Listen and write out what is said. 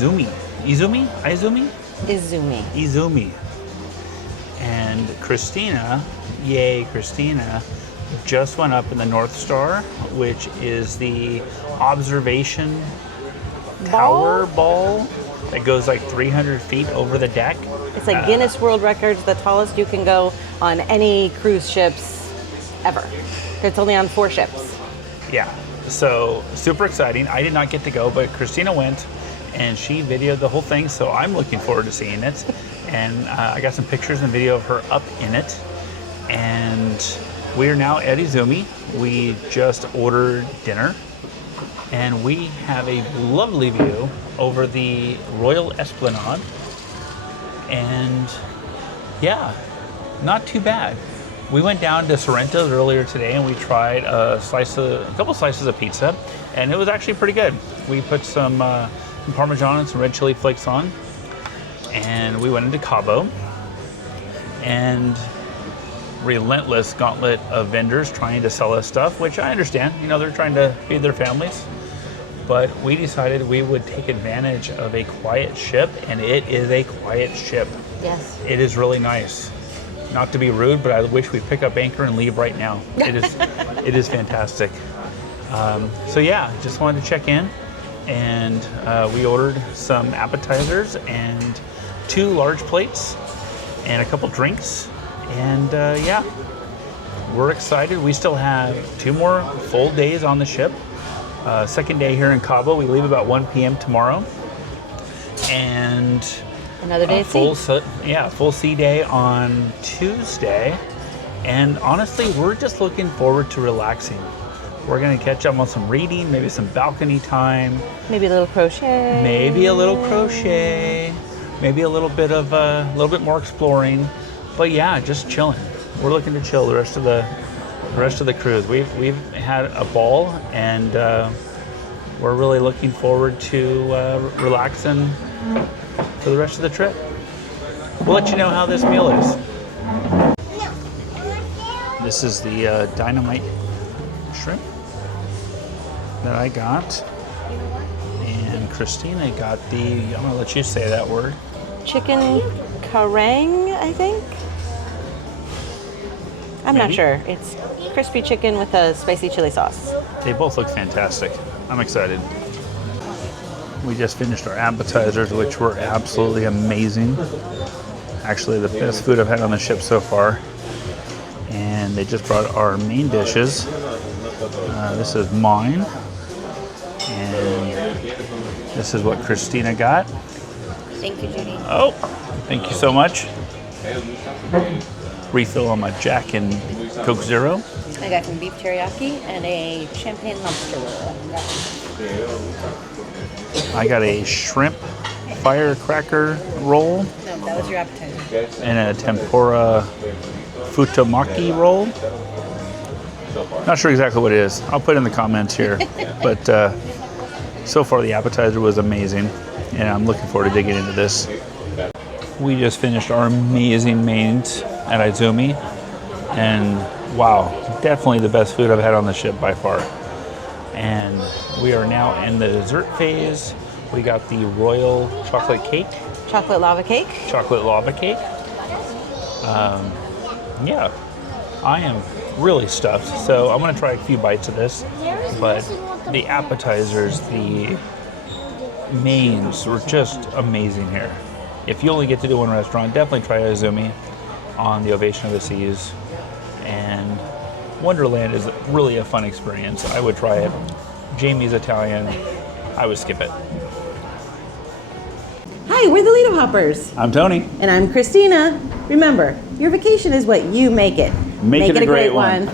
Izumi. Izumi. And Christina, yay Christina, just went up in the North Star, which is the observation tower ball that goes like 300 feet over the deck. It's like Guinness World Records, the tallest you can go on any cruise ships ever. It's only on 4 ships. Yeah, so super exciting. I did not get to go, but Christina went and she videoed the whole thing, so I'm looking forward to seeing it. And I got some pictures and video of her up in it. And we are now at Izumi. We just ordered dinner. And we have a lovely view over the Royal Esplanade. And yeah, not too bad. We went down to Sorrento's earlier today and we tried a couple slices of pizza, and it was actually pretty good. We put some Parmesan and some red chili flakes on, and we went into Cabo, and relentless gauntlet of vendors trying to sell us stuff, which I understand. You know, they're trying to feed their families. But we decided we would take advantage of a quiet ship, and it is a quiet ship. Yes. It is really nice. Not to be rude, but I wish we'd pick up anchor and leave right now. It is fantastic. So yeah, just wanted to check in, and we ordered some appetizers and 2 large plates and a couple drinks, and yeah, we're excited. We still have 2 more full days on the ship. Second day here in Cabo. We leave about 1 p.m. tomorrow, and another day at sea. Full sea day on Tuesday. And honestly, we're just looking forward to relaxing. We're gonna catch up on some reading, maybe some balcony time, maybe a little crochet, maybe a little bit more exploring. But yeah, just chilling. We're looking to chill the rest of the cruise. We've had a ball, and we're really looking forward to relaxing for the rest of the trip. We'll let you know how this meal is. This is the Dynamite Shrimp that I got, and Christina got I'm gonna let you say that word. Chicken karang, I think. I'm not sure. It's crispy chicken with a spicy chili sauce. They both look fantastic. I'm excited. We just finished our appetizers, which were absolutely amazing. Actually, the best food I've had on the ship so far. And they just brought our main dishes. This is mine. And this is what Christina got. Thank you, Judy. Oh, thank you so much. Refill on my Jack and Coke Zero. I got some beef teriyaki and a champagne lobster roll. I got a shrimp firecracker roll. No, that was your appetizer. And a tempura futomaki roll. Not sure exactly what it is. I'll put it in the comments here. But so far the appetizer was amazing, and I'm looking forward to digging into this. We just finished our amazing mains at Izumi, and wow, definitely the best food I've had on the ship by far. And we are now in the dessert phase. We got the royal chocolate cake. Chocolate lava cake. Chocolate lava cake. Yeah, I am really stuffed. So I'm gonna try a few bites of this, but the appetizers, the mains were just amazing here. If you only get to do one restaurant, definitely try Izumi on the Ovation of the Seas. And Wonderland is really a fun experience. I would try it. Jamie's Italian. I would skip it. Hi, we're the Lido Hoppers. I'm Tony. And I'm Christina. Remember, your vacation is what you make it. Make it a great one.